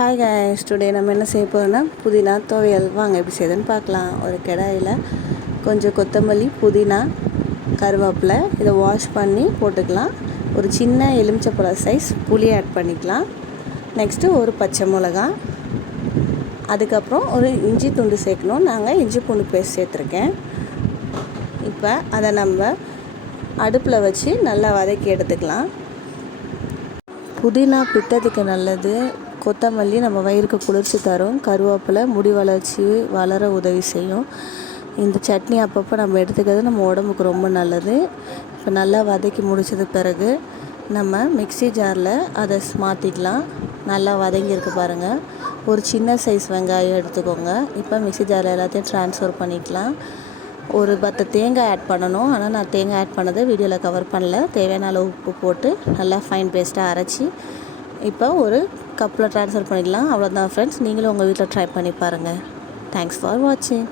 Hi guys, today நம்ம என்ன செய்ய போகிறோம்னா புதினா துவையல். வாங்க எப்படி செய்யுதுன்னு பார்க்கலாம். ஒரு கடாயில் கொஞ்சம் கொத்தமல்லி, புதினா, கருவேப்பிலை இதை வாஷ் பண்ணி போட்டுக்கலாம். ஒரு சின்ன எலுமிச்சப்பழ சைஸ் புளி ஆட் பண்ணிக்கலாம். நெக்ஸ்ட்டு ஒரு பச்சை மிளகா, அதுக்கப்புறம் ஒரு இஞ்சி துண்டு சேர்க்கணும். நாங்கள் இஞ்சி பூண்டு பேஸ்ட் சேர்த்துருக்கேன். இப்போ அதை நம்ம அடுப்பில் வச்சு நல்லா வதக்கி எடுத்துக்கலாம். புதினா பித்தத்துக்கு நல்லது, கொத்தமல்லி நம்ம வயிறுக்கு குளிர்ச்சி தரும், கருவேப்பிலை முடி வளர்ச்சி வளர உதவி செய்யும். இந்த சட்னி அப்பப்போ நம்ம எடுத்துக்கிறது நம்ம உடம்புக்கு ரொம்ப நல்லது. இப்போ நல்லா வதக்கி முடிச்சது பிறகு நம்ம மிக்ஸி ஜாரில் அதை மாற்றிக்கலாம். நல்லா வதங்கியிருக்கு பாருங்கள். ஒரு சின்ன சைஸ் வெங்காயம் எடுத்துக்கோங்க. இப்போ மிக்ஸி ஜாரில் எல்லாத்தையும் ட்ரான்ஸ்ஃபர் பண்ணிக்கலாம். ஒரு 10 தேங்காய் ஆட் பண்ணணும். ஆனால் நான் தேங்காய் ஆட் பண்ணதை வீடியோவில் கவர் பண்ணல. தேவையான அளவு உப்பு போட்டு நல்லா ஃபைன் பேஸ்ட்டாக அரைச்சி இப்போ ஒரு கப்பில் ட்ரான்ஸ்ஃபர் பண்ணிக்கலாம். அவ்வளோதான் ஃப்ரெண்ட்ஸ், நீங்களும் உங்கள் வீட்டில் ட்ரை பண்ணி பாருங்கள். தேங்க்ஸ் ஃபார் வாட்சிங்.